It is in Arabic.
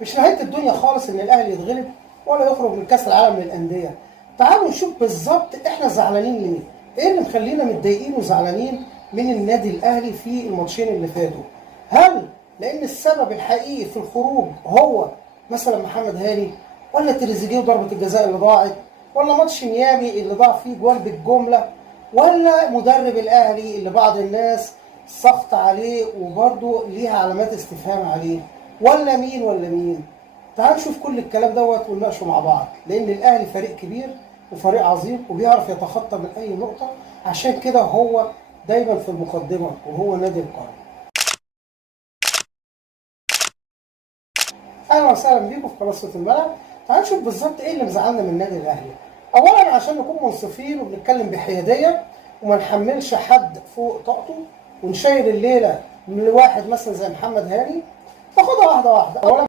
مش نهايه الدنيا خالص ان الاهلي يتغلب ولا يخرج من كاس العالم للانديه. تعالوا نشوف بالظبط احنا زعلانين ليه؟ ايه اللي مخلينا متضايقين وزعلانين من النادي الاهلي في الماتشين اللي فاتوا؟ هل لان السبب الحقيقي في الخروج هو مثلا محمد هاني، ولا تريزيجيه وضربه الجزاء اللي ضاعت، ولا ماتش ميامي اللي ضاع فيه جوان بالجمله، ولا مدرب الاهلي اللي بعض الناس سخط عليه وبرضه ليها علامات استفهام عليه، ولا مين؟ تعال نشوف كل الكلام دوت ونناقشه مع بعض، لان الاهلي فريق كبير وفريق عظيم وبيعرف يتخطى من اي نقطه، عشان كده هو دايما في المقدمه وهو نادي القرن. اهلا وسهلا بيكم في قناه صوت الملعب. تعال نشوف بالظبط ايه اللي مزعلنا من النادي الاهلي. اولا عشان نكون منصفين وبنتكلم بحياديه وما نحملش حد فوق طاقته ونشيل الليله لواحد مثلا زي محمد هاني، ناخدها واحده واحده. اولا